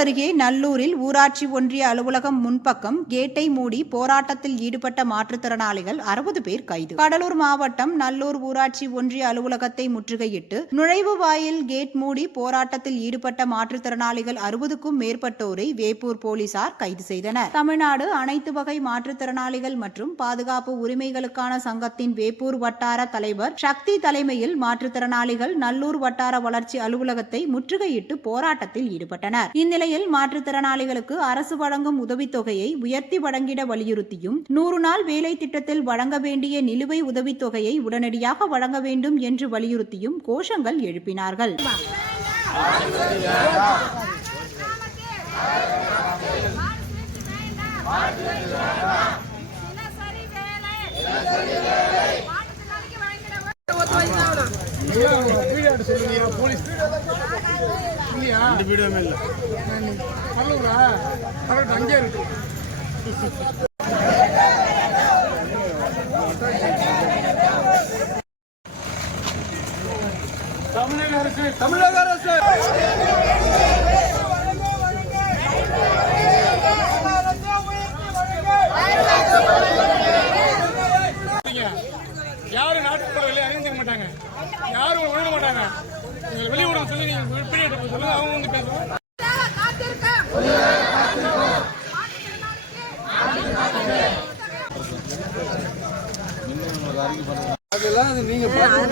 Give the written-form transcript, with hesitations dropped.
அருகே நல்லூரில் ஊராட்சி ஒன்றிய அலுவலகம் முன்பக்கம் கேட்டை மூடி போராட்டத்தில் ஈடுபட்ட மாற்றுத்திறனாளிகள் 60 பேர் கைது. கடலூர் மாவட்டம் நல்லூர் ஊராட்சி ஒன்றிய அலுவலகத்தை முற்றுகையிட்டு நுழைவு வாயில் கேட் மூடி போராட்டத்தில் ஈடுபட்ட மாற்றுத்திறனாளிகள் 60க்கும் மேற்பட்டோரை வேப்பூர் போலீசார் கைது செய்தனர். தமிழ்நாடு அனைத்து வகை மாற்றுத்திறனாளிகள் மற்றும் பாதுகாப்பு உரிமைகளுக்கான சங்கத்தின் வேப்பூர் வட்டார தலைவர் சக்தி தலைமையில் மாற்றுத்திறனாளிகள் நல்லூர் வட்டார வளர்ச்சி அலுவலகத்தை முற்றுகையிட்டு போராட்டத்தில் ஈடுபட்டனர். இந்நிலையில் மாற்றுத்திறனாளிகளுக்கு அரசு வழங்கும் உதவித்தொகையை உயர்த்தி வழங்கிட வலியுறுத்தியும் 100 நாள் வேலை திட்டத்தில் வழங்க வேண்டிய நிலுவை உதவித்தொகையை உடனடியாக வழங்க வேண்டும் என்று வலியுறுத்தியும் கோஷங்கள் எழுப்பினார்கள். தமிழக அரசு யாரும் நாட்டுப்புற வெளியே அறிஞ்சிக்க மாட்டாங்க, யாரும் விட மாட்டாங்க. வெளியே விட சொல்லி நீங்க சொல்லுங்க, அவங்க வந்து பேசுவாங்க. அதெல்லாம் நீங்க பேசுங்க.